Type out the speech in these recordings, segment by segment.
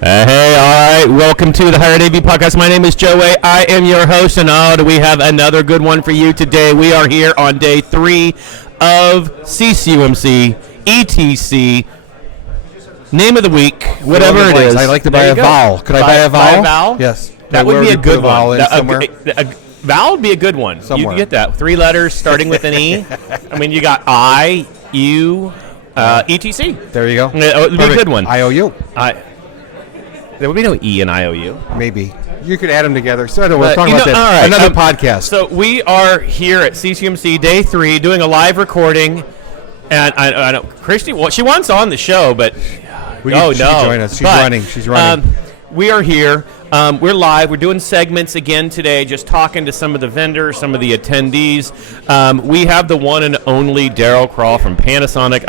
Hey, all right. Welcome to the Hired AV Podcast. My name is Joey. I am your host, and do we have another good one for you today. We are here on day 3 of CCUMC, ETC, name of the week, whatever it is. I'd like to buy a vowel. Could I buy a vowel? Vowel? Yes. That would be a good one. A vowel would be a good one. Somewhere. You get that. 3 letters starting with an E. I mean, you got I, U, ETC. There you go. It would be a good one. IOU. There would be no E in IOU. Maybe. You could add them together. So we'll talk about that. All right. Another podcast. So we are here at CCUMC Day 3 doing a live recording. And I know Christy, well, she wants on the show, but She can join us. She's running. We are here. We're live. We're doing segments again today, just talking to some of the vendors, some of the attendees. We have the one and only Daryl Crawl from Panasonic.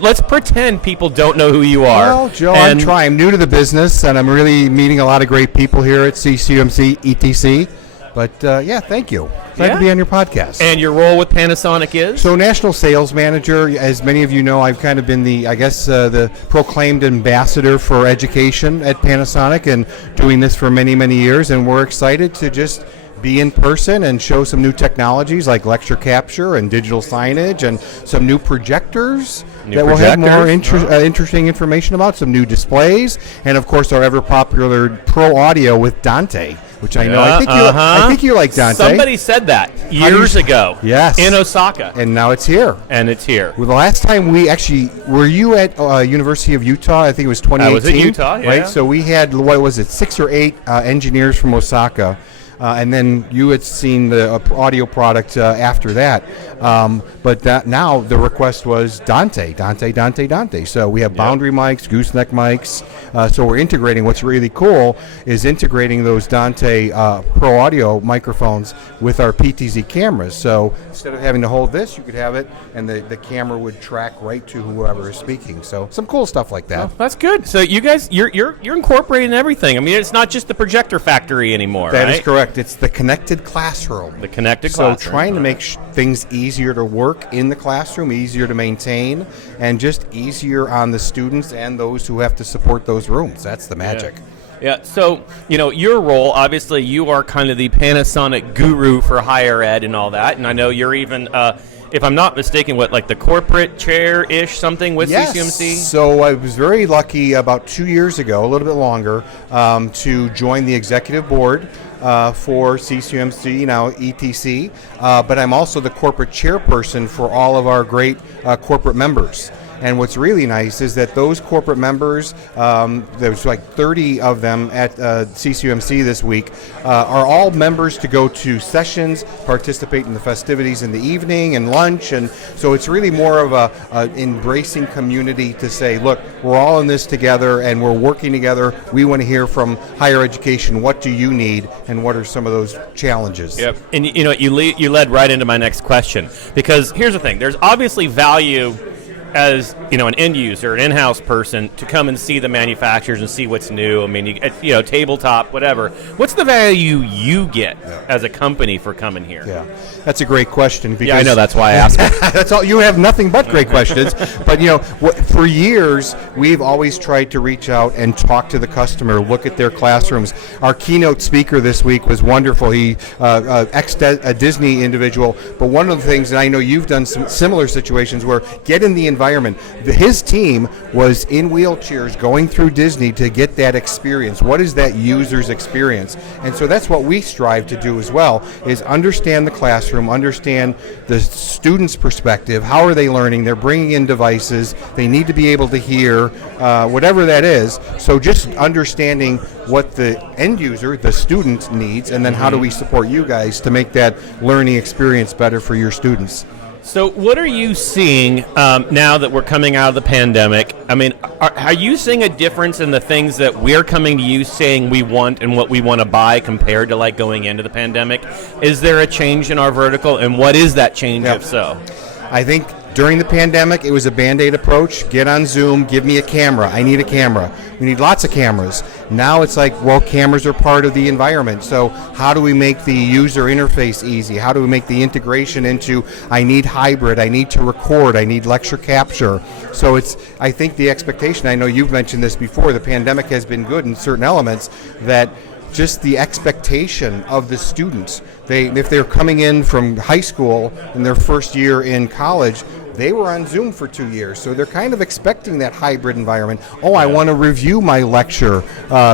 Let's pretend people don't know who you are. Well, Joe, I'm new to the business, and I'm really meeting a lot of great people here at CCUMC, ETC. But, thank you. Glad to be on your podcast. And your role with Panasonic is? So, National Sales Manager. As many of you know, I've kind of been the proclaimed ambassador for education at Panasonic and doing this for many, many years. And we're excited to just be in person and show some new technologies like lecture capture and digital signage and some new projectors that we'll have more interesting information about, some new displays, and, of course, our ever-popular Pro Audio with Dante, which I know. I think you like Dante. Somebody said that years ago. Yes. In Osaka. And now it's here. Well, the last time were you at University of Utah? I think it was 2018. I was at Utah, yeah. Right? So we had, 6 or 8 engineers from Osaka. And then you had seen the audio product after that. But now the request was Dante. So we have boundary mics, gooseneck mics. So we're integrating. What's really cool is integrating those Dante Pro Audio microphones with our PTZ cameras. So instead of having to hold this, you could have it, and the camera would track right to whoever is speaking. So some cool stuff like that. Oh, that's good. So you guys, you're incorporating everything. I mean, it's not just the projector factory anymore. That is correct. It's the connected classroom. So trying to make things easier to work in the classroom, easier to maintain, and just easier on the students and those who have to support those rooms. That's the magic. Yeah, so, your role, obviously, you are kind of the Panasonic guru for higher ed and all that, and I know you're even, if I'm not mistaken, the corporate chair-ish something with CCUMC? So I was very lucky about 2 years ago, a little bit longer, to join the executive board for CCUMC, now ETC, but I'm also the corporate chairperson for all of our great corporate members. And what's really nice is that those corporate members, there's 30 of them at CCUMC this week, are all members to go to sessions, participate in the festivities in the evening and lunch. And so it's really more of a embracing community to say, look, we're all in this together and we're working together. We want to hear from higher education. What do you need and what are some of those challenges? Yep. And you led right into my next question, because here's the thing. There's obviously value as an end user, an in-house person, to come and see the manufacturers and see what's new. I mean, tabletop, whatever. What's the value you get as a company for coming here? Yeah, that's a great question. Because I know, that's why I asked. That's all. You have nothing but great questions. But for years we've always tried to reach out and talk to the customer, look at their classrooms. Our keynote speaker this week was wonderful. He a Disney individual, but one of the things, and I know you've done some similar situations where get in the environment. His team was in wheelchairs going through Disney to get that experience. What is that user's experience? And so that's what we strive to do as well, is understand the classroom, understand the student's perspective. How are they learning? They're bringing in devices. They need to be able to hear, whatever that is. So just understanding what the end user, the student, needs, and then how do we support you guys to make that learning experience better for your students? So what are you seeing now that we're coming out of the pandemic? I mean, are you seeing a difference in the things that we're coming to you saying we want and what we want to buy compared to going into the pandemic? Is there a change in our vertical, and what is that change if so? I think During the pandemic, it was a Band-Aid approach. Get on Zoom, give me a camera. I need a camera. We need lots of cameras. Now it's like, well, cameras are part of the environment. So how do we make the user interface easy? How do we make the integration into, I need hybrid, I need to record, I need lecture capture. So I think the expectation, I know you've mentioned this before, the pandemic has been good in certain elements, that just the expectation of the students. If they're coming in from high school in their first year in college, they were on Zoom for 2 years, so they're kind of expecting that hybrid environment. Oh, I want to review my lecture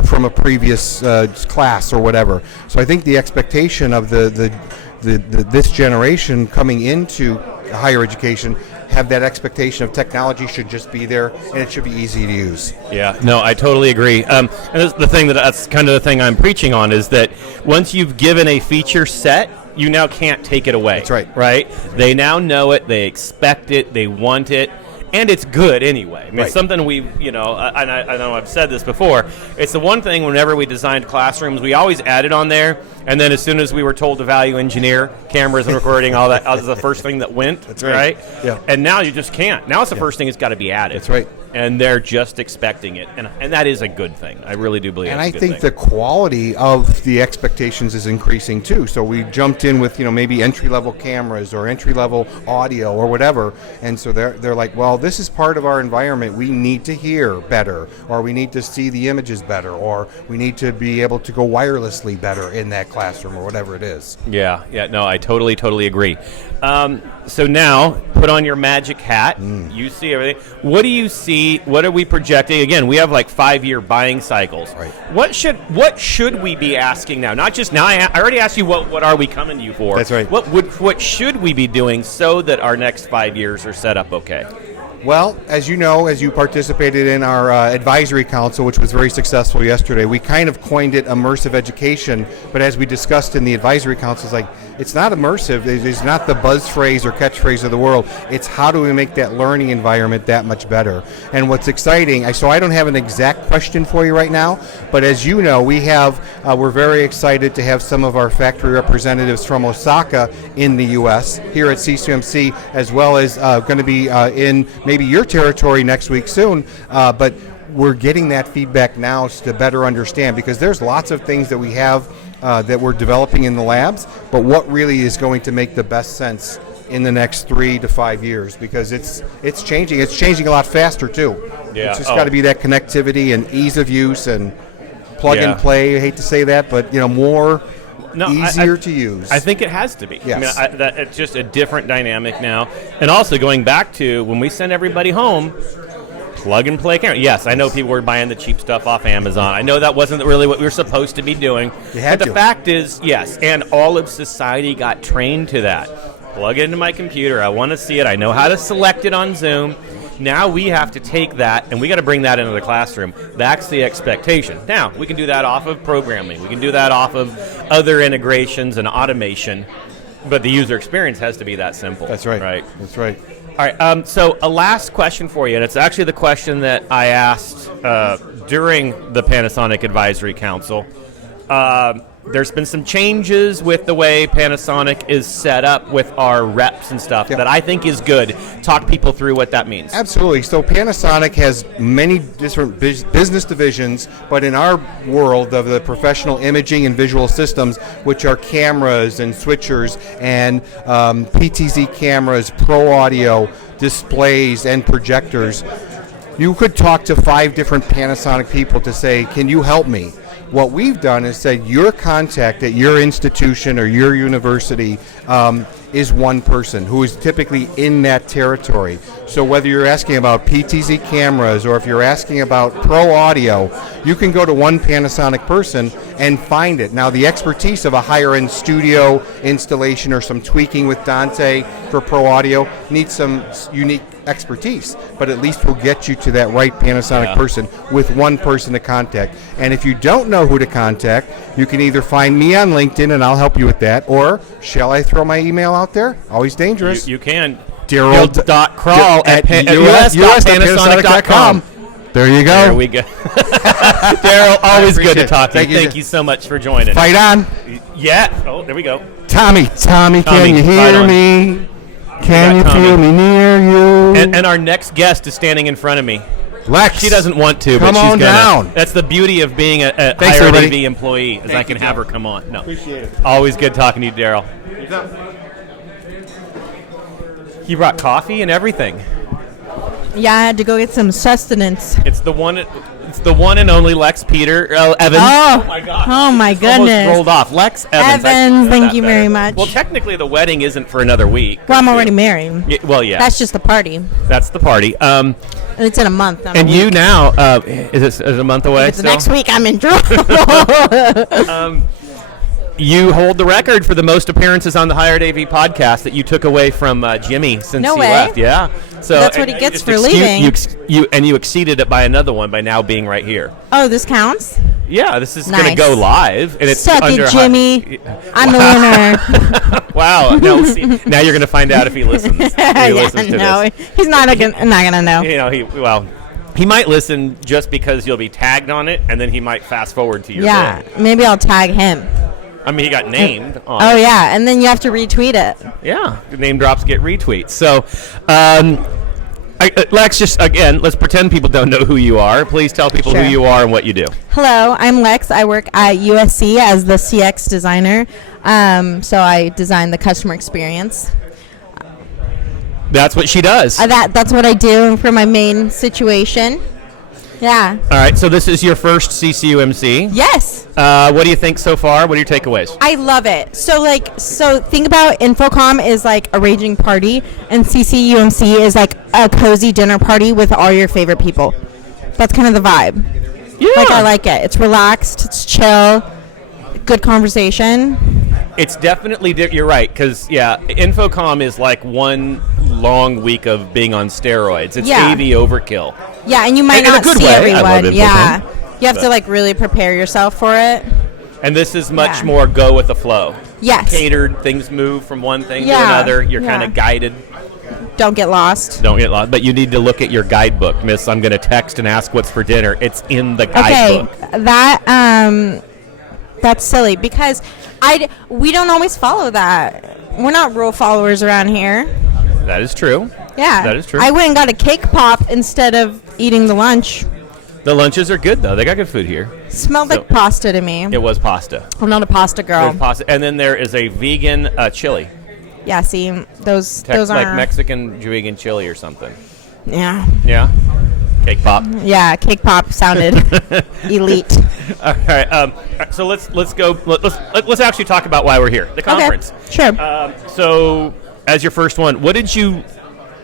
from a previous class or whatever. So I think the expectation of this generation coming into higher education have that expectation of technology should just be there and it should be easy to use. Yeah, no, I totally agree. And that's kind of the thing I'm preaching on, is that once you've given a feature set, you now can't take it away. That's right. Right? They now know it, they expect it, they want it, and it's good anyway. I mean, right. It's something and I know I've said this before, it's the one thing whenever we designed classrooms, we always added on there, and then as soon as we were told to value engineer cameras and recording, all that was the first thing that went. That's right. Yeah. And now you just can't. Now it's the first thing that's got to be added. That's right. And they're just expecting it, and that is a good thing. I really do believe. And that's I a good think thing. the quality of the expectations is increasing too. So we jumped in with maybe entry level cameras or entry level audio or whatever, and so they're like, well, this is part of our environment. We need to hear better, or we need to see the images better, or we need to be able to go wirelessly better in that classroom or whatever it is. Yeah, no, I totally agree. So now, put on your magic hat. You see everything. What do you see? What are we projecting? Again, we have like 5-year buying cycles. Right. What should we be asking now? Not just now. I already asked you what are we coming to you for. That's right. What should we be doing so that our next 5 years are set up okay? Well, as you know, as you participated in our advisory council, which was very successful yesterday, we kind of coined it immersive education. But as we discussed in the advisory council, it's like, it's not immersive. It's not the buzz phrase or catchphrase of the world. It's how do we make that learning environment that much better? And what's exciting, so I don't have an exact question for you right now, but as you know, we're very excited to have some of our factory representatives from Osaka in the U.S. here at CCUMC, as well as going to be in maybe your territory next week soon, but we're getting that feedback now to better understand, because there's lots of things that we have that we're developing in the labs, but what really is going to make the best sense in the next 3 to 5 years, because it's changing. It's changing a lot faster too. Yeah. It's just got to be that connectivity and ease of use and plug and play. I hate to say that, but easier to use. I think it has to be. Yes. I mean, it's just a different dynamic now. And also going back to when we send everybody home, plug and play camera. Yes, I know people were buying the cheap stuff off Amazon. I know that wasn't really what we were supposed to be doing. But the fact is, yes, and all of society got trained to that. Plug it into my computer. I want to see it. I know how to select it on Zoom. Now we have to take that, and we got to bring that into the classroom. That's the expectation. Now, we can do that off of programming. We can do that off of other integrations and automation, but the user experience has to be that simple. That's right. Right. That's right. All right, so a last question for you, and it's actually the question that I asked during the Panasonic Advisory Council. There's been some changes with the way Panasonic is set up with our reps and stuff that I think is good. Talk people through what that means. Absolutely. So Panasonic has many different business divisions, but in our world of the professional imaging and visual systems, which are cameras and switchers and PTZ cameras, pro audio, displays, and projectors, you could talk to 5 different Panasonic people to say, can you help me? What we've done is said your contact at your institution or your university is one person who is typically in that territory. So whether you're asking about PTZ cameras or if you're asking about pro audio, you can go to one Panasonic person and find it. Now the expertise of a higher end studio installation or some tweaking with Dante for pro audio needs some unique expertise, but at least we'll get you to that right Panasonic person with one person to contact. And if you don't know who to contact, you can either find me on LinkedIn and I'll help you with that, or shall I throw my email out there? Always dangerous. You can. Daryl.Crawl at us.panasonic.com. There you go. There we go. Daryl, always good to talk to you. Thank you so much for joining. Fight on. Yeah. Oh, there we go. Tommy, can you hear me? Can you feel me near you? And our next guest is standing in front of me. Lex. She doesn't want to, but Come she's on gonna. down. That's the beauty of being a Thanks, higher everybody. AV employee, is I can have her come on. No, Appreciate it. always good talking to you, Daryl. You brought coffee and everything. Yeah, I had to go get some sustenance. It's the one and only Lex Peter Evans. Oh my God! Oh my Almost goodness. rolled off. Lex Evans. Evans, thank you very much. Well, technically, the wedding isn't for another week. Well, I'm already married. Yeah, well, yeah. That's just the party. That's the party. It's in a month. Not And a you week. now, is it a month away? It's still? next week. I'm in trouble. You hold the record for the most appearances on the Hired AV podcast that you took away from Jimmy since No he way. left. Yeah. So That's what he and gets just for leaving. You exceeded it by another one by now being right here. Oh, this counts? Yeah, this is going to Nice. go live, and it's Suck under it, Jimmy. I'm the winner. Wow. No, see, now you're going to find out if he listens. If he listens to no, this. he's not gonna know. You know, he might listen just because you'll be tagged on it, and then he might fast forward to your Yeah, thing. maybe I'll tag him. I mean, he got named on Oh it. yeah, and then you have to retweet it. Yeah, the name drops get retweets. So, Lex, just again, let's pretend people don't know who you are. Please tell people Sure. who you are and what you do. Hello, I'm Lex. I work at USC as the CX designer. So I design the customer experience. That's what she does. That's what I do for my main situation. Yeah. All right, so this is your first CCUMC. Yes. What do you think so far? What are your takeaways? I love it. So think about Infocom is like a raging party, and CCUMC is like a cozy dinner party with all your favorite people. That's kind of the vibe. Yeah. Like I like it. It's relaxed. It's chill. Good conversation. It's definitely you're right, because Infocom is like one long week of being on steroids. It's Yeah. AV overkill. Yeah, and you might In a not good see way. I love everyone. Infocom. Yeah. You have But- to like really prepare yourself for it. And this is much Yeah. more go with the flow. Yes. Catered, things move from one thing to Yeah. another. You're Yeah. kind of guided. Don't get lost. Don't get lost. But you need to look at your guidebook, miss. I'm going to text and ask what's for dinner. It's in the guidebook. Okay. That's silly because we don't always follow that. We're not rule followers around here. That is true. Yeah. That is true. I went and got a cake pop instead of eating the lunch. The lunches are good, though. They got good food here. Smelled So- like pasta to me. It was pasta. I'm not a pasta girl. There's pasta. And then there is a vegan chili. Yeah, see, those Like are Mexican vegan chili or something. yeah. Yeah? Cake pop. Yeah, cake pop sounded elite. All right. So let's go. Let's actually talk about why we're here. The conference. Okay. Sure. So, as your first one, what did you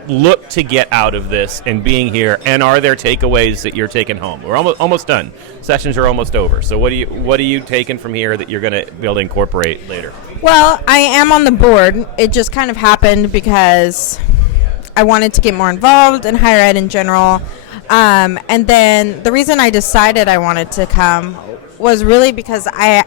look to get out of this and being here? And are there takeaways that you're taking home? We're almost done. Sessions are almost over. So, what are you taking from here that you're going to be able to incorporate later? Well, I am on the board. It just kind of happened because I wanted to get more involved in higher ed in general. And then the reason I decided I wanted to come was really because I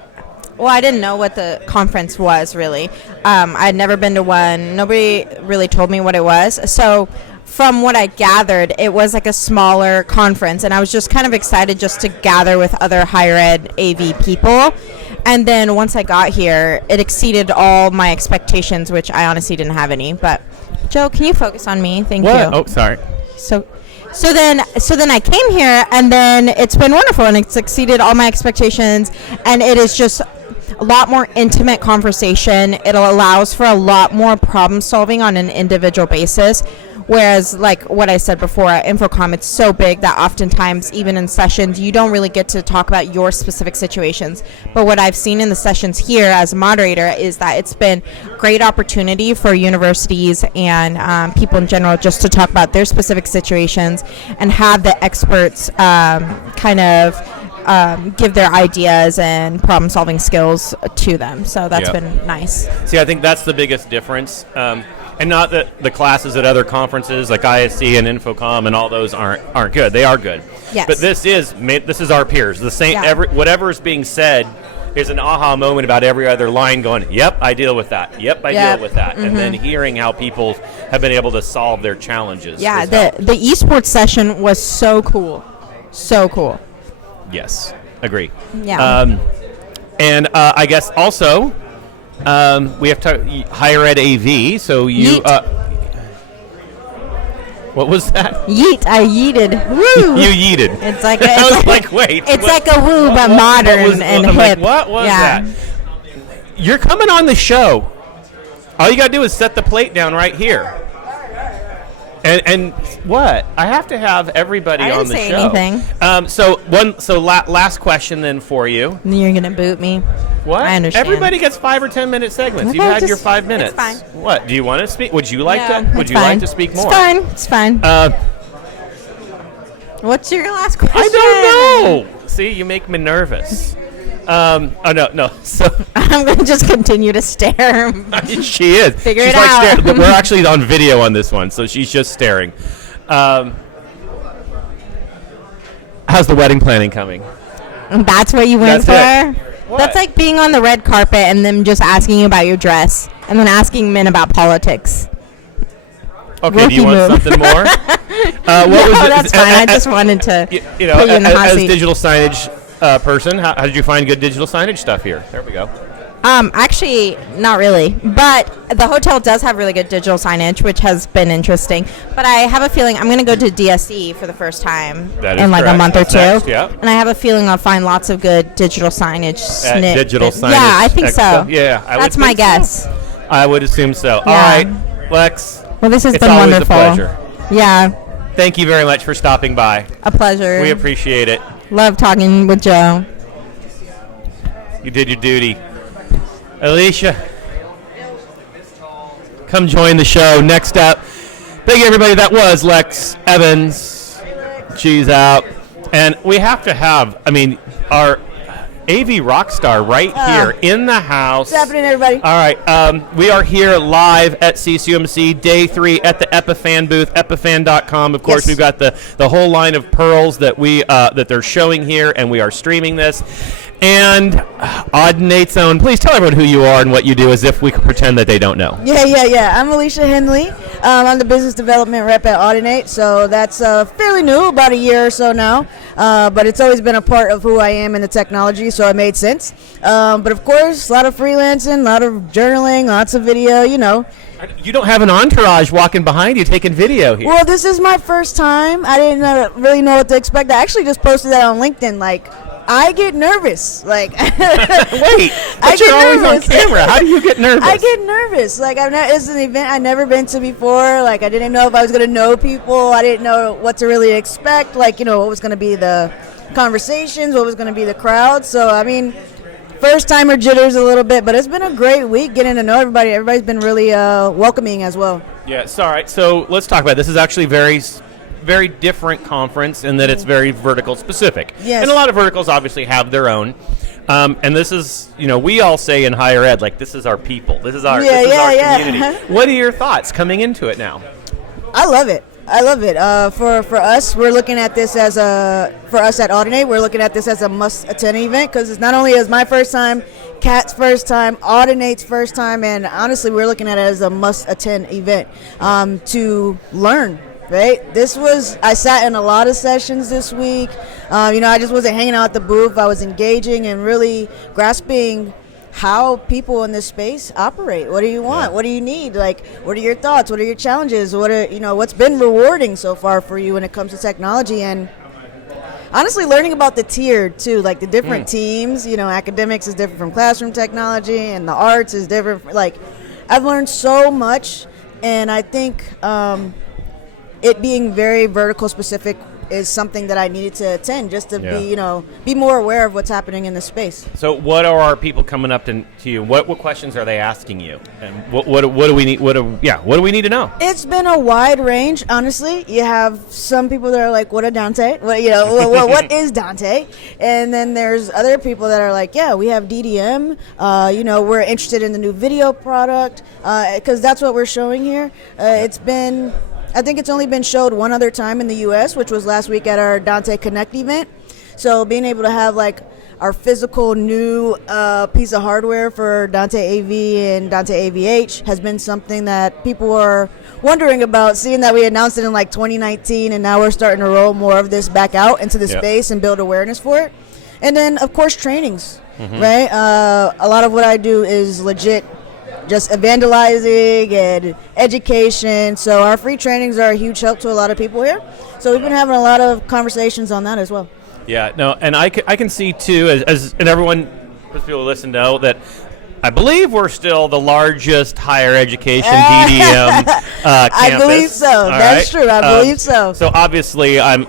didn't know what the conference was really. I'd never been to one. Nobody really told me what it was. So from what I gathered, it was like a smaller conference, and I was just kind of excited just to gather with other higher ed AV people. And then once I got here, it exceeded all my expectations, which I honestly didn't have any. But Joe, can you focus on me? Thank you. Oh, sorry. So then I came here, and then it's been wonderful, and it's exceeded all my expectations, and it is just a lot more intimate conversation. It allows for a lot more problem solving on an individual basis. Whereas, like what I said before, at Infocom, it's so big that oftentimes, even in sessions, you don't really get to talk about your specific situations. But what I've seen in the sessions here as a moderator is that it's been great opportunity for universities and people in general just to talk about their specific situations and have the experts kind of give their ideas and problem-solving skills to them. So that's been nice. See, I think that's the biggest difference. And not that the classes at other conferences like ISC and Infocom and all those aren't good. They are good. Yes. But this is our peers. The same. Yeah. Whatever is being said is an aha moment about every other line. Going, yep, I deal with that. Yep, I deal with that. And then hearing how people have been able to solve their challenges. Yeah, is the esports session was so cool. So cool. Yes, agree. Yeah. And I guess also we have to higher ed AV. So you Yeet. What was that? Yeet. I yeeted. Woo. You yeeted. It's like I was like, wait. It's what- like a woo, but modern and I'm hip. like, what was yeah. that? You're coming on the show. All you got to do is set the plate down right here. And what? I have to have everybody I on didn't the say show. anything. So last question then for you. You're gonna boot me. What? I understand. Everybody gets 5 or 10 minute segments. Okay, You had just- your 5 it's minutes. fine. What? Do you want to speak? Would you like No, to? Would it's you like fine. to speak more? It's fine. It's fine. What's your last question? I don't know. See, you make me nervous. Oh no. So I'm gonna just continue to stare. she is. Figure she's it like out. Staring. We're actually on video on this one, so she's just staring. How's the wedding planning coming? That's what you went That's for? What? That's like being on the red carpet and them just asking you about your dress and then asking men about politics. Okay, do you Rookie want move. something more? What No, was it? that's fine. I just wanted to you know, put you in the hot as seat. digital signage person, how did you find good digital signage stuff here? There we go. Actually, not really. But the hotel does have really good digital signage, which has been interesting. But I have a feeling I'm going to go to DSE for the first time That is in like correct. a month That's or two. next, yeah. And I have a feeling I'll find lots of good digital signage. Digital signage. Yeah, I think so. Expo. Yeah, I would That's my think so. guess. I would assume so. Yeah. All right, Lex. Well, this has It's been always wonderful. a pleasure. Yeah, Thank you very much for stopping by. a pleasure. We appreciate it. Love talking with Joe. You did your duty. Alicia, come join the show. Next up, thank you everybody. That was Lex Evans. She's out. And we have to have, our AV rock star right here in the house. What's happening, everybody? All right, we are here live at CCUMC, day 3 at the Epiphan booth, epiphan.com. Of course, Yes. we've got the whole line of pearls that that they're showing here, and we are streaming this. And Odd Nate's own, please tell everyone who you are and what you do as if we could pretend that they don't know. Yeah. I'm Alicia Henley. I'm the business development rep at Audinate, so that's fairly new, about a year or so now. But it's always been a part of who I am in the technology, so it made sense. But of course, a lot of freelancing, a lot of journaling, lots of video, you know. You don't have an entourage walking behiint you taking video here. Well, this is my first time. I didn't really know what to expect. I actually just posted that on LinkedIn, like, I get nervous. Like, Wait, but you're always on camera. How do you get nervous? I get nervous. Like, it's an event I've never been to before. Like, I didn't know if I was going to know people. I didn't know what to really expect. Like, you know, what was going to be the conversations, what was going to be the crowd. So, first timer jitters a little bit, but it's been a great week getting to know everybody. Everybody's been really welcoming as well. Yeah, all right. So let's talk about it. This is actually very different conference in that it's very vertical specific. Yes. And a lot of verticals obviously have their own. And this is, we all say in higher ed, like, this is our people. This is our, community. What are your thoughts coming into it now? I love it. For us, we're looking at this as for us at Audinate, we're looking at this as a must-attend event because it's not only as my first time, Kat's first time, Audinate's first time, and honestly, we're looking at it as a must-attend event to learn. Right. I sat in a lot of sessions this week. I just wasn't hanging out at the booth. I was engaging and really grasping how people in this space operate. What do you want? What do you need? Like, what are your thoughts? What are your challenges? What's been rewarding so far for you when it comes to technology? And honestly, learning about the tier too, like the different teams. Academics is different from classroom technology, and the arts is different. Like, I've learned so much, and I think it being very vertical specific is something that I needed to attend just to be more aware of what's happening in the space. So what are our people coming up to you? What questions are they asking you? And what do we need? What do we need to know? It's been a wide range, honestly. You have some people that are like, "What a Dante? What is Dante?" And then there's other people that are like, "Yeah, we have DDM. We're interested in the new video product because that's what we're showing here." I think it's only been showed one other time in the U.S., which was last week at our Dante Connect event. So being able to have like our physical new piece of hardware for Dante AV and Dante AVH has been something that people are wondering about, seeing that we announced it in like 2019 and now we're starting to roll more of this back out into the space and build awareness for it. And then, of course, trainings, right? A lot of what I do is legit just evangelizing and education. So our free trainings are a huge help to a lot of people here. So we've been having a lot of conversations on that as well. Yeah, no, and I can see too, and everyone, most people who listen know that I believe we're still the largest higher education DDM campus. I believe so. All That's right? true. I believe so. So obviously, I'm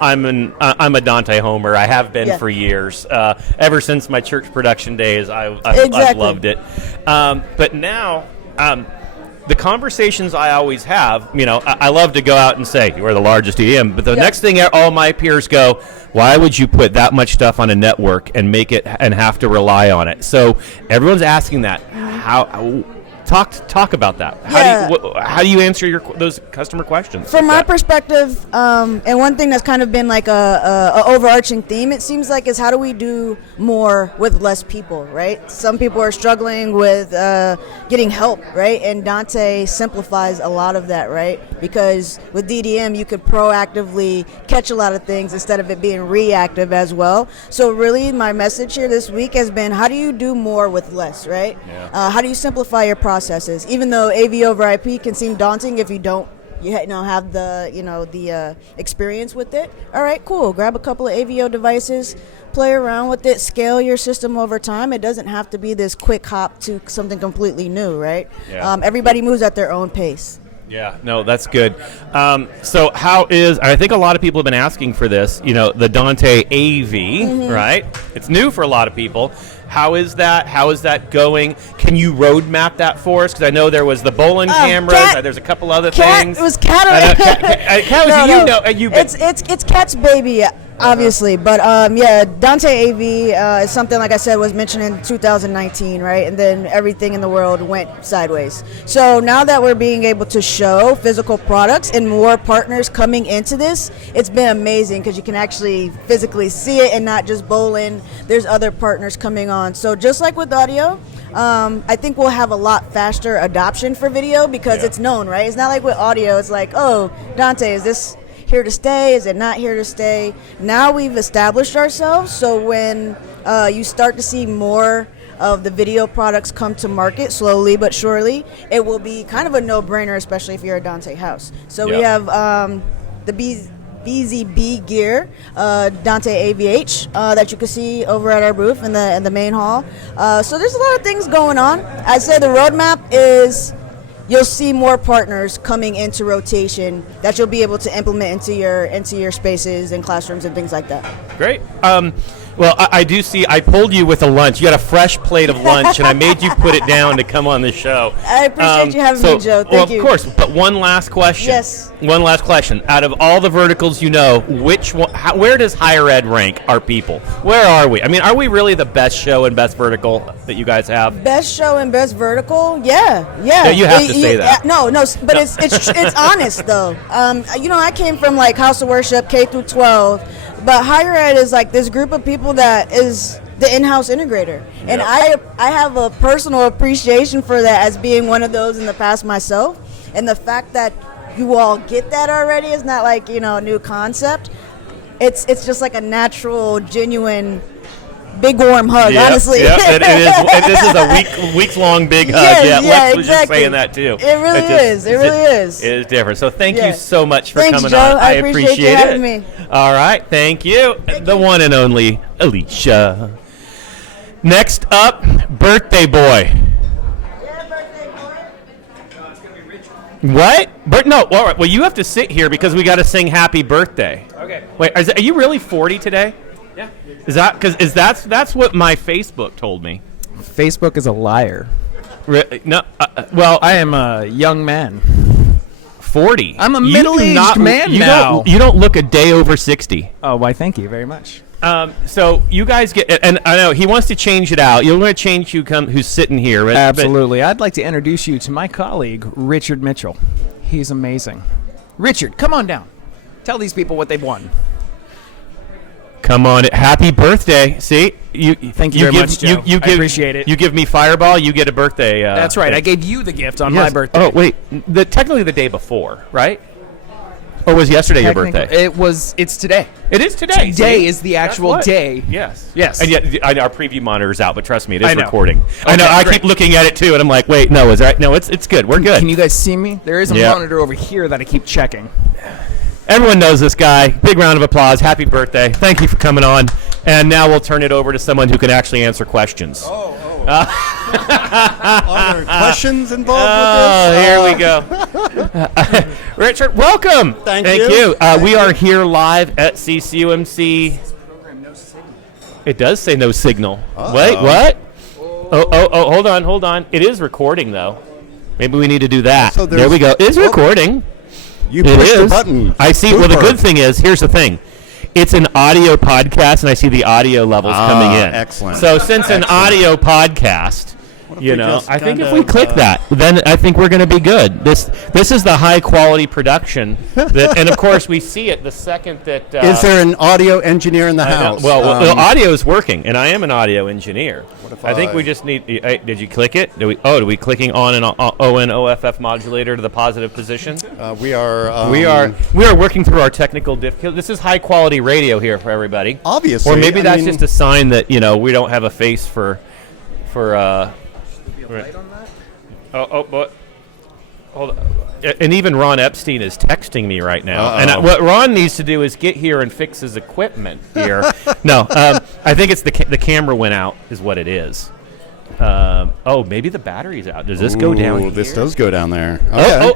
a Dante homer. I have been for years. Ever since my church production days, I've loved it. But now. The conversations I always have, I love to go out and say, we're the largest DDM, but the next thing all my peers go, why would you put that much stuff on a network and make it and have to rely on it? So everyone's asking that. How talk about that. How do you answer those customer questions? From my perspective, and one thing that's kind of been like a overarching theme, it seems like, is how do we do more with less people, right? Some people are struggling with getting help, right? And Dante simplifies a lot of that, right? Because with DDM, you could proactively catch a lot of things instead of it being reactive as well. So really, my message here this week has been, how do you do more with less, right? Yeah. How do you simplify your processes? Even though AV over IP can seem daunting if you don't have the experience with it. All right, cool. Grab a couple of AVO devices, play around with it, scale your system over time. It doesn't have to be this quick hop to something completely new, right? Yeah. Everybody moves at their own pace. Yeah, no, that's good. So I think a lot of people have been asking for this, the Dante AV, right? It's new for a lot of people. How is that? How is that going? Can you roadmap that for us? Because I know there was the bowling cameras. There's a couple other things. It was Cat. It's Cat's baby. Obviously, but Dante AV is something, like I said, was mentioned in 2019, right? And then everything in the world went sideways. So now that we're being able to show physical products and more partners coming into this, it's been amazing because you can actually physically see it and not just bowling. There's other partners coming on. So just like with audio, I think we'll have a lot faster adoption for video because it's known, right? It's not like with audio. It's like, oh, Dante, is this here to stay? Is it not here to stay? Now we've established ourselves, so when you start to see more of the video products come to market slowly but surely, it will be kind of a no-brainer, especially if you're a Dante house. So we have the BZB gear, Dante AVH, that you can see over at our booth in the main hall. So there's a lot of things going on. I'd say the roadmap is you'll see more partners coming into rotation that you'll be able to implement into your spaces and classrooms and things like that. Great. Well, I do see I pulled you with a lunch. You got a fresh plate of lunch, and I made you put it down to come on the show. I appreciate you having me, Joe. Thank you. Of course. But one last question. Yes. One last question. Out of all the verticals which one, where does higher ed rank our people? Where are we? I mean, are we really the best show and best vertical that you guys have? Best show and best vertical? Yeah. Yeah, you have to say that. No, but it's honest though. I came from like House of Worship, K through 12. But higher ed is like this group of people that is the in-house integrator. And I have a personal appreciation for that as being one of those in the past myself. And the fact that you all get that already is not like, a new concept. It's just like a natural, genuine, big warm hug, honestly. Yeah, it is. This is a weeks-long big hug. Yes, was just saying that too. It really is. It really is. It is different. So thank you so much for Thanks, coming Joe. on. I appreciate you having me. All right, thank you. The one and only Alicia. Next up, birthday boy. Yeah, birthday boy. No, it's gonna be Richard. What? No. All right. Well, you have to sit here because we got to sing happy birthday. Okay. Wait, are you really 40 today? Yeah. Is that because that's what my Facebook told me? Facebook is a liar. No. I am a young man. 40. I'm a middle-aged man now. You don't look a day over 60. Oh, why? Thank you very much. So you guys get, and I know he wants to change it out. You're going to change who's sitting here. Right? Absolutely. I'd like to introduce you to my colleague, Richard Mitchell. He's amazing. Richard, come on down. Tell these people what they've won. Come on, happy birthday! See, Thank you very much, Joe. I appreciate it. You give me Fireball, you get a birthday. That's right. Thing. I gave you the gift on my birthday. Oh wait, technically the day before, right? Or was yesterday your birthday? It's today. It is today. Today see? is the That's actual what- day. Yes. Yes. And yet our preview monitor's out, but trust me, it is I know. recording. I know. Okay, I great. keep looking at it too, and I'm like, wait, no, is that? No, it's good. We're good. Can you guys see me? There is a Yeah. monitor over here that I keep checking. Everyone knows this guy. Big round of applause. Happy birthday. Thank you for coming on. And now we'll turn it over to someone who can actually answer questions. Are there questions involved with this? Here we go. Richard, welcome. Thank you. We are here live at CCUMC. It does say no signal. Wait, what? Oh, hold on. It is recording, though. Maybe we need to do that. So there we go. It's recording. You It pushed the is. button. I see. Well, the Super. good thing is, here's the thing. It's an audio podcast, and I see the audio levels coming in. Excellent. So since an audio podcast, if you we know, just I think kind if we of, click that, then I think we're going to be good. This is the high quality production, and of course we see it the second that. Is there an audio engineer in the I know. house? Well, the audio is working, and I am an audio engineer. if I think I- we just need. Did you click it? Do we clicking on an OFF modulator to the positive position? we are. We are working through our technical difficulties. This is high quality radio here for everybody. Obviously, or maybe I that's mean- just a sign that we don't have a face for. But hold on. And even Ron Epstein is texting me right now. And what Ron needs to do is get here and fix his equipment here. No, I think it's the camera went out is what it is. Maybe the battery's out. Does this go down here? This does go down there. Okay.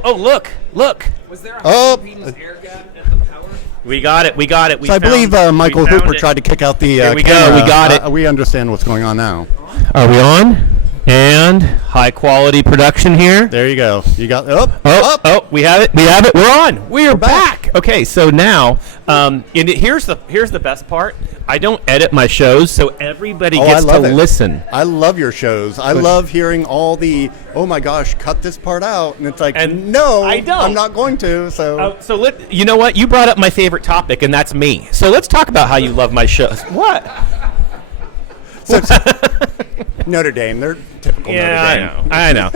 Look. Was there a Oh. Penis air gap at the power? We got it. We So I believe Michael Hooper tried to kick out the Here we go. camera. We got it. We understand what's going on now. Are we on? And high quality production here. There you go. You got We have it. We're on. We're back. Okay, so now, here's the best part. I don't edit my shows, so everybody I gets to love it. listen. I love your shows. I love hearing all the, oh my gosh, cut this part out. And it's like, And no, I don't. I'm not going to. So You know what? You brought up my favorite topic, and that's me. So let's talk about how you love my shows. What? Notre Dame, they're typical Notre Dame. I know.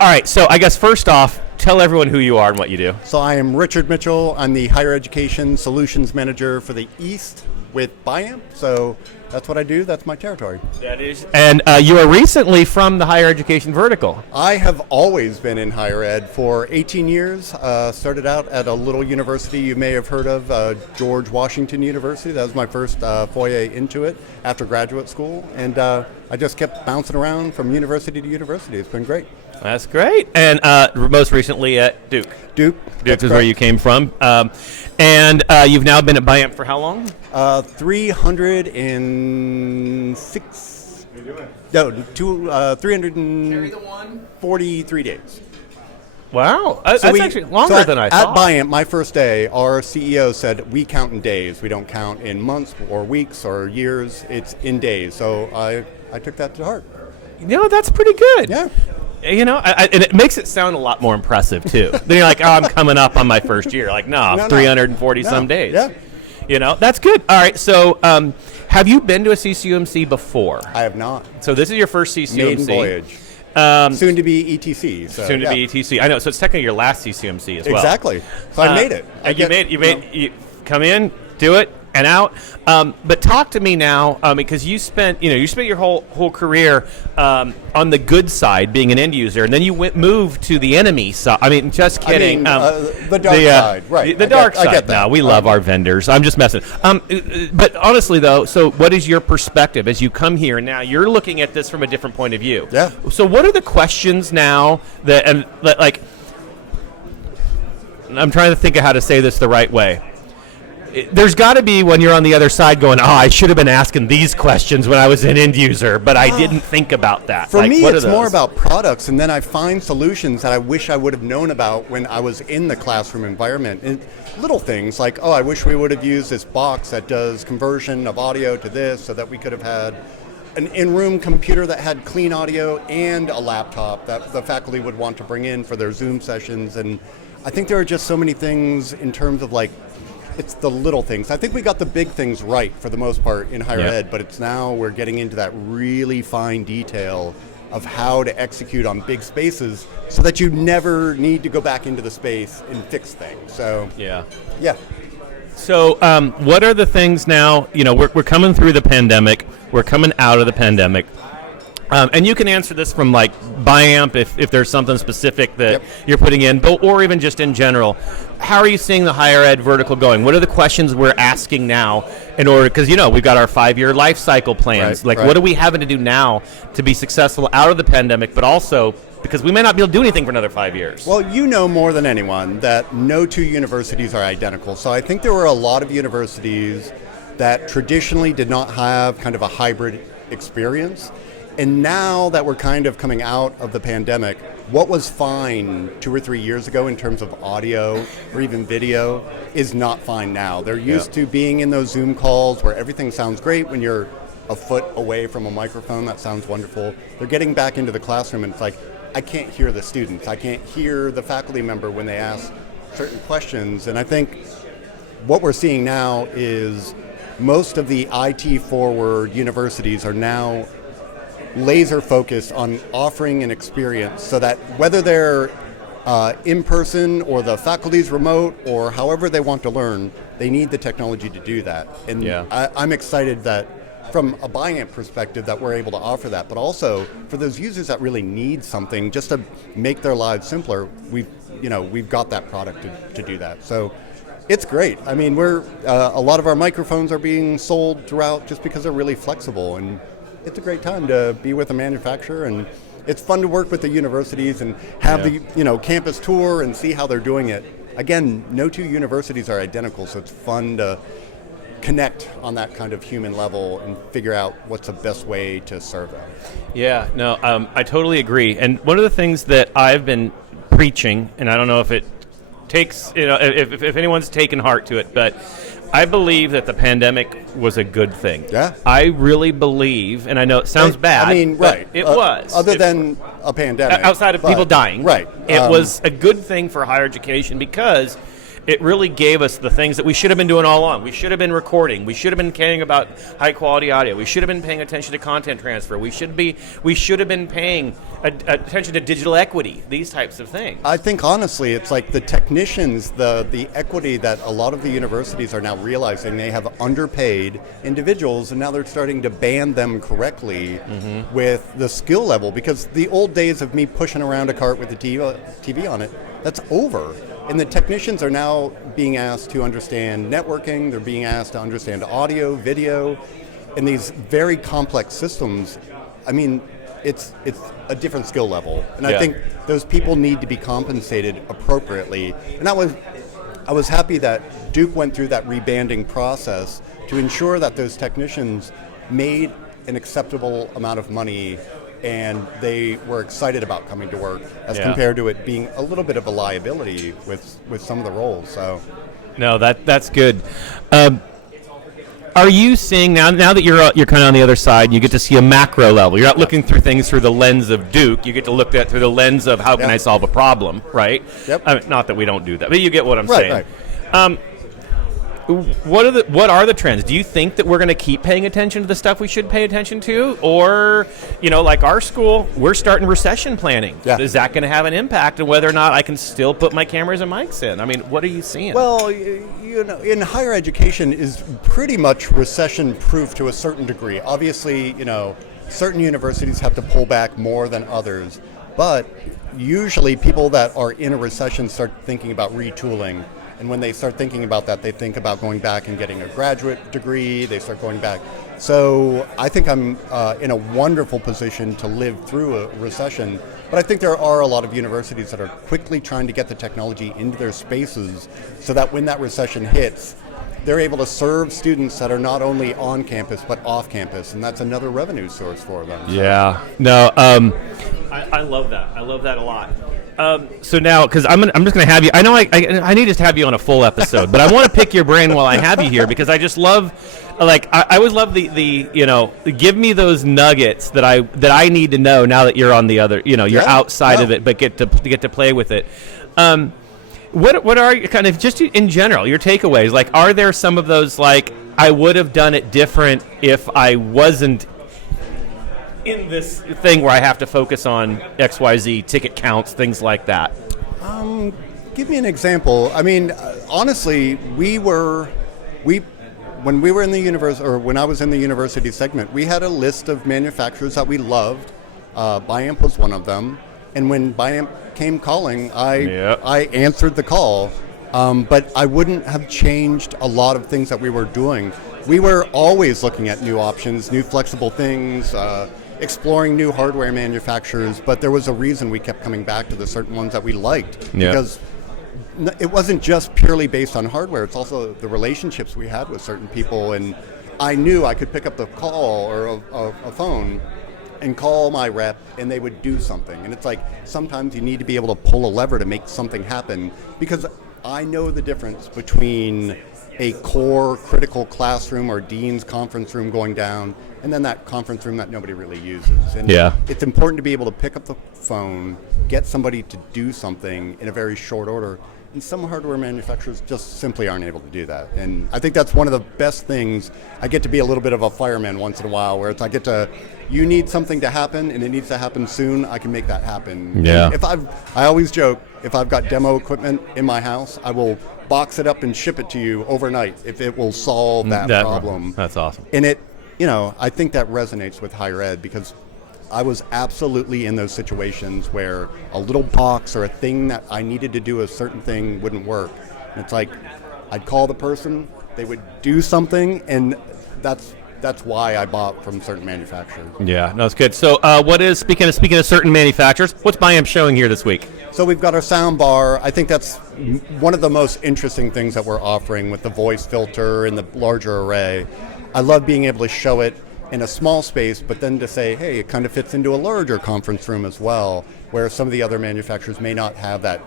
All right, so I guess first off, tell everyone who you are and what you do. So I am Richard Mitchell. I'm the Higher Education Solutions Manager for the East with BIAMP. So that's what I do. That's my territory. That is. And you are recently from the higher education vertical. I have always been in higher ed for 18 years. Started out at a little university you may have heard of, George Washington University. That was my first foray into it after graduate school. And I just kept bouncing around from university to university. It's been great. That's great. And most recently at Duke. Duke. Duke is where you came from. And you've now been at BIAMP for how long? 306. No, 343 days. Wow. That's actually longer than I thought. At BIAMP, my first day, our CEO said, we count in days. We don't count in months or weeks or years. It's in days. So I took that to heart. That's pretty good. Yeah. And it makes it sound a lot more impressive, too. Then you're like, oh, I'm coming up on my first year. Like, no, 340 some days. Yeah. That's good. All right, so have you been to a CCUMC before? I have not. So this is your first CCUMC. Maiden voyage. Soon to be ETC. So, Soon to be ETC. I know, so it's technically your last CCUMC as well. Exactly. So I made it. You come in, do it, and out. But talk to me now, because you spent your whole career on the good side, being an end user, and then you moved to the enemy side. I mean, just kidding. The dark side, right? The dark side. I get that. No, we love our vendors. I'm just messing. But honestly, though, so what is your perspective as you come here and now you're looking at this from a different point of view? Yeah. So what are the questions now that I'm trying to think of how to say this the right way. There's got to be when you're on the other side going, I should have been asking these questions when I was an end user, but I didn't think about that. For me, what it's are more those? about products, and then I find solutions that I wish I would have known about when I was in the classroom environment. And little things like, I wish we would have used this box that does conversion of audio to this so that we could have had an in-room computer that had clean audio and a laptop that the faculty would want to bring in for their Zoom sessions. And I think there are just so many things in terms of it's the little things. I think we got the big things right for the most part in higher ed, but it's now we're getting into that really fine detail of how to execute on big spaces so that you never need to go back into the space and fix things. So Yeah. yeah. So, what are the things now? We're coming through the pandemic. We're coming out of the pandemic. And you can answer this from like BIAMP if there's something specific that Yep. you're putting in, but or even just in general. How are you seeing the higher ed vertical going? What are the questions we're asking now in order? Because we've got our 5-year life cycle plans. Right, What are we having to do now to be successful out of the pandemic, but also because we may not be able to do anything for another 5 years? Well, you know more than anyone that no two universities are identical. So I think there were a lot of universities that traditionally did not have kind of a hybrid experience. And now that we're kind of coming out of the pandemic, what was fine 2 or 3 years ago in terms of audio or even video is not fine now. They're used to being in those Zoom calls where everything sounds great when you're a foot away from a microphone. That sounds wonderful. They're getting back into the classroom and it's like, I can't hear the students. I can't hear the faculty member when they ask certain questions. And I think what we're seeing now is most of the IT-forward universities are now laser focused on offering an experience so that whether they're in person or the faculty's remote or however they want to learn, they need the technology to do that. And I'm excited that from a BIAMP perspective that we're able to offer that, but also for those users that really need something just to make their lives simpler, we've got that product to do that. So it's great. I mean, a lot of our microphones are being sold throughout just because they're really flexible, and it's a great time to be with a manufacturer, and it's fun to work with the universities and have the campus tour and see how they're doing it. Again, no two universities are identical, so it's fun to connect on that kind of human level and figure out what's the best way to serve them. Yeah, no, I totally agree. And one of the things that I've been preaching, and I don't know if it takes, if anyone's taken heart to it, but I believe that the pandemic was a good thing. Yeah. I really believe, and I know it sounds bad. I mean, right. It was. Other than a pandemic. Outside of people dying. Right. It was a good thing for higher education because it really gave us the things that we should have been doing all along. We should have been recording. We should have been caring about high quality audio. We should have been paying attention to content transfer. We should have been paying attention to digital equity. These types of things. I think honestly, it's like the technicians, the equity that a lot of the universities are now realizing they have underpaid individuals, and now they're starting to band them correctly with the skill level. Because the old days of me pushing around a cart with the TV on it, that's over. And the technicians are now being asked to understand networking, they're being asked to understand audio, video, and these very complex systems. I mean, it's a different skill level. And I think those people need to be compensated appropriately. And I was happy that Duke went through that rebanding process to ensure that those technicians made an acceptable amount of money and they were excited about coming to work as compared to it being a little bit of a liability with some of the roles. So, no, that's good. Are you seeing now that you're kind of on the other side, you get to see a macro level. You're not looking through things through the lens of Duke. You get to look at through the lens of how can I solve a problem, right? Yep. I mean, not that we don't do that, but you get what I'm right, saying. What are the trends? Do you think that we're going to keep paying attention to the stuff we should pay attention to? Or, like our school, we're starting recession planning. Yeah. Is that going to have an impact on whether or not I can still put my cameras and mics in? I mean, what are you seeing? Well, in higher education is pretty much recession-proof to a certain degree. Obviously, certain universities have to pull back more than others. But usually people that are in a recession start thinking about retooling. And when they start thinking about that, they think about going back and getting a graduate degree. They start going back. So I think I'm in a wonderful position to live through a recession. But I think there are a lot of universities that are quickly trying to get the technology into their spaces so that when that recession hits, they're able to serve students that are not only on campus but off campus, and that's another revenue source for them. So. Yeah. No. I love that. I love that a lot. So now, because I'm just going to have you. I know I need to have you on a full episode, but I want to pick your brain while I have you here because I just love, I always love the give me those nuggets that I need to know now that you're on the other, you're outside of it, but get to play with it. What are your kind of just in general your takeaways? Like, are there some of those I would have done it different if I wasn't in this thing where I have to focus on XYZ, ticket counts, things like that? Give me an example. I mean, honestly, when we were in the university, or when I was in the university segment, we had a list of manufacturers that we loved. Biamp was one of them, and when Biamp came calling, I answered the call. But I wouldn't have changed a lot of things that we were doing. We were always looking at new options, new flexible things, exploring new hardware manufacturers, but there was a reason we kept coming back to the certain ones that we liked. Because it wasn't just purely based on hardware, it's also the relationships we had with certain people, and I knew I could pick up the call or a phone and call my rep and they would do something. And it's like, sometimes you need to be able to pull a lever to make something happen, because I know the difference between a core critical classroom or dean's conference room going down and then that conference room that nobody really uses. And it's important to be able to pick up the phone, get somebody to do something in a very short order. And some hardware manufacturers just simply aren't able to do that. And I think that's one of the best things. I get to be a little bit of a fireman once in a while, where you need something to happen and it needs to happen soon, I can make that happen. Yeah. I always joke, if I've got demo equipment in my house, I will box it up and ship it to you overnight if it will solve that problem. That's awesome. And I think that resonates with higher ed, because I was absolutely in those situations where a little box or a thing that I needed to do a certain thing wouldn't work. And it's like, I'd call the person, they would do something, and that's why I bought from certain manufacturers. Yeah, no, it's good. So speaking of certain manufacturers, what's Biamp showing here this week? So we've got our sound bar. I think that's one of the most interesting things that we're offering with the voice filter and the larger array. I love being able to show it in a small space, but then to say, hey, it kind of fits into a larger conference room as well, where some of the other manufacturers may not have that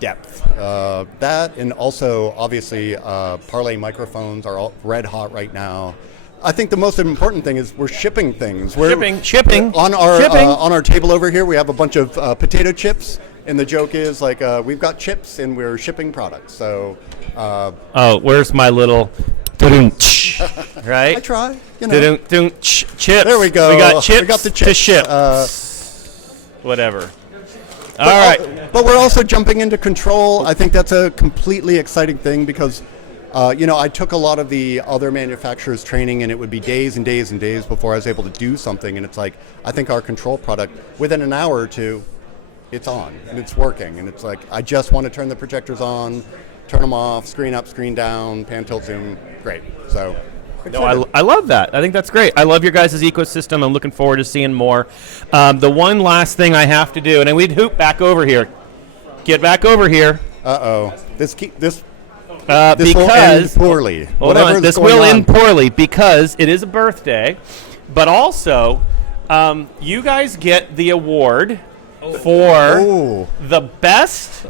depth. That, and also, obviously, Parlay microphones are all red hot right now. I think the most important thing is we're shipping things. Shipping. On our table over here, we have a bunch of potato chips, and the joke is, like, we've got chips and we're shipping products. So, where's my little right? I try. Chips. There we go. We got chips. We got the chips to ship. Whatever. All right. But we're also jumping into control. I think that's a completely exciting thing, because I took a lot of the other manufacturers' training, and it would be days and days and days before I was able to do something. And it's like, I think our control product, within an hour or two, it's on and it's working. And it's like, I just want to turn the projectors on, turn them off, screen up, screen down, pan, tilt, zoom. Great. So. No, I love that. I think that's great. I love your guys' ecosystem. I'm looking forward to seeing more. The one last thing I have to do, and we'd hoop back over here. Get back over here. This will because end poorly. Hold on. This will end poorly because it is a birthday, but also you guys get the award for the best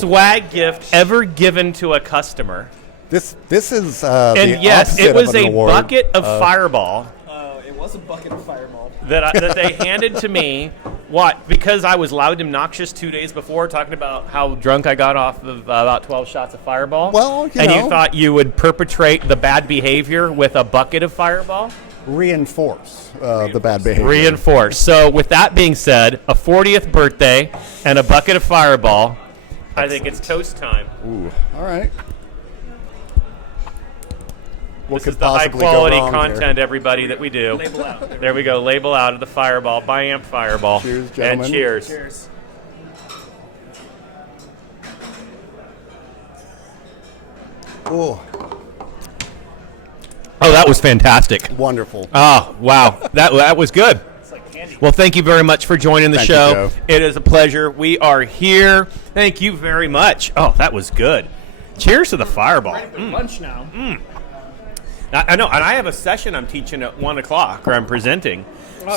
swag gift ever given to a customer. This is and yes, it was a bucket of Fireball. It was a bucket of Fireball that they handed to me. What? Because I was loud and obnoxious 2 days before, talking about how drunk I got off of about 12 shots of Fireball. Well, you thought you would perpetrate the bad behavior with a bucket of Fireball? Reinforce the bad behavior. Reinforce. So with that being said, a 40th birthday and a bucket of Fireball. Excellent. I think it's toast time. Ooh. All right. This is the high-quality content, everybody, that we do. Label out. There we go. Label out of the Fireball. Biamp Fireball. Cheers, gentlemen. And cheers. Cheers. Oh, that was fantastic. Wonderful. Oh, wow. That was good. It's like candy. Well, thank you very much for joining the Thank show. you, Joe. It is a pleasure. We are here. Thank you very much. Oh, that was good. Cheers to the Fireball. Ready for lunch now. I know, and I have a session I'm teaching at 1 o'clock, or I'm presenting.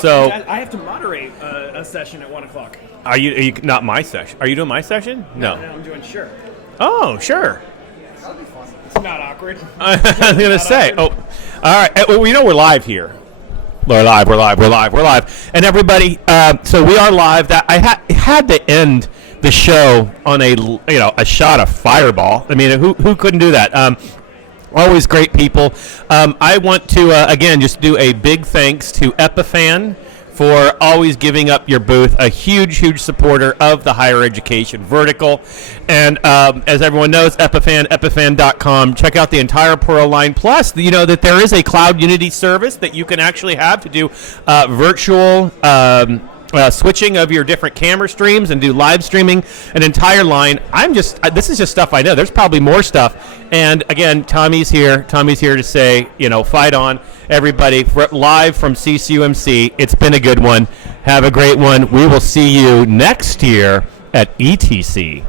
So I have to moderate a session at 1 o'clock. Are you not my session? Are you doing my session? No. I'm doing sure. Oh, sure. That'll be fun. It's not awkward. I was going to say. Oh, all right. Well, we're live here. We're live. And everybody, so we are live. That I had to end the show on a shot of Fireball. I mean, who couldn't do that? Always great people. I want to, again, just do a big thanks to Epiphan for always giving up your booth. A huge supporter of the higher education vertical. And as everyone knows, Epiphan, epiphan.com. Check out the entire Pearl line. Plus, you know that there is a Cloud Unity service that you can actually have to do virtual switching of your different camera streams and do live streaming, an entire line. This is just stuff I know. There's probably more stuff. And again, Tommy's here. Tommy's here to say, fight on, everybody. Live from CCUMC. It's been a good one. Have a great one. We will see you next year at ETC.